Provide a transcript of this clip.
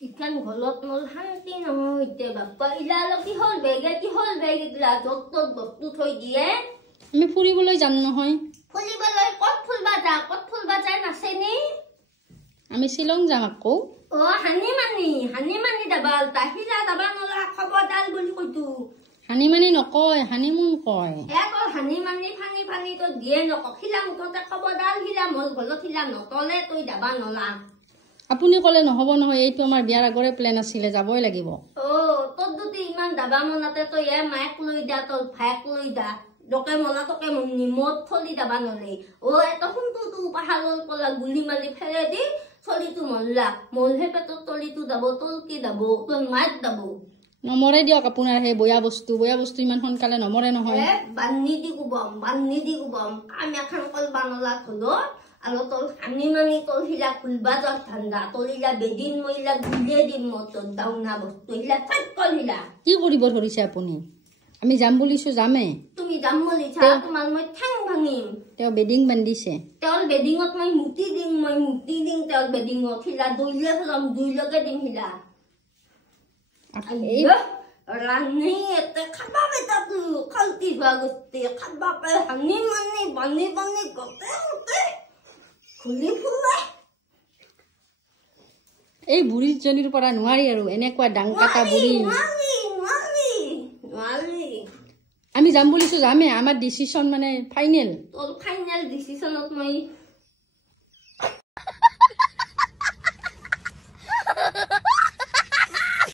ইখান ঘৰত মোৰ শান্তি নহয় এতিয়া বাপ্পা ইলালো কি হল বেগে দিলা য'ত ত'ত বস্তু থৈ দিয়ে আমি ফুৰিবলৈ যাম নহয় ফুৰিবলৈ ক'ত ফুলবা যায় নাছেনি আমি শ্বিলং যাম আকৌ হানি মানি দাবাল তাহিলা দাবা নলা খবৰদাল বুলি কৈতো হানি মানি নকয় হানিমুন কয় একল হানি মানি ফানি তো দিয়ে নকখিলা মুঠতে খবৰদাল হিলা মোৰ ঘৰত হিলা নতলে তই দাবা নলা আপুনি ক'লে নহব নহয় এইটো আমাৰ বিয়াৰ আগৰে প্লেন আছিলে যাবই লাগিব তোৰ যদি ইমান দাবা মনাতে তই মায়েক লৈ দা তোৰ ভায়েক লৈ দা দকে মনা তোকে নিমত থলি দাবা নলে এটা সোনটো পাহাৰৰ পৰা গুলি মাৰি ফেলে দি চলিটো মনলা মলহে পেটৰ তলিটো দাব তোৰ কি দাব তোৰ মাত দাব নমৰে দিয়ক আপোনাৰ সেই বয়া বস্তু ইমান সোনকালে নমৰে নহয় বান্নি দি কুবম কাম এখন কলবা নলা থলো আৰু তোৰ হানি মানি তোৰ হিলা খুলবা যত ঠাণ্ডা তোৰ হিলা বেদিন মহিলা গুলিয়ে দিম মই তোৰ দাউনা বস্তু হিলা থাক কল হিলা কি কৰিব ধৰিছে আপুনি আমি যাম বুলিছো যামে তুমি যাম বুলিছা তোমাৰ মই ঠাং ভাঙিম তেওঁ বেডিং বান্ধিছে তেওঁৰ বেডিঙত মই মুতি দিম তেওঁৰ বেডিঙত হিলা দুইলে ফেলাম দুইলকে দিম হিলা ৰাণী এতে খাবা বেটা তো খালতি হোৱা গোটেই খাবা পাই হানি মানি বানি গোটেই খুলি ফুলে এই বুঢ়ীজনীৰ পৰা নোৱাৰি আৰু এনেকুৱা ডাং কাটা বুঢ়ী আমি যাম বুলিছো যামে আমাৰ ডিসিশন মানে ফাইনেল তোৰ ফাইনেল ডিসিশনত মই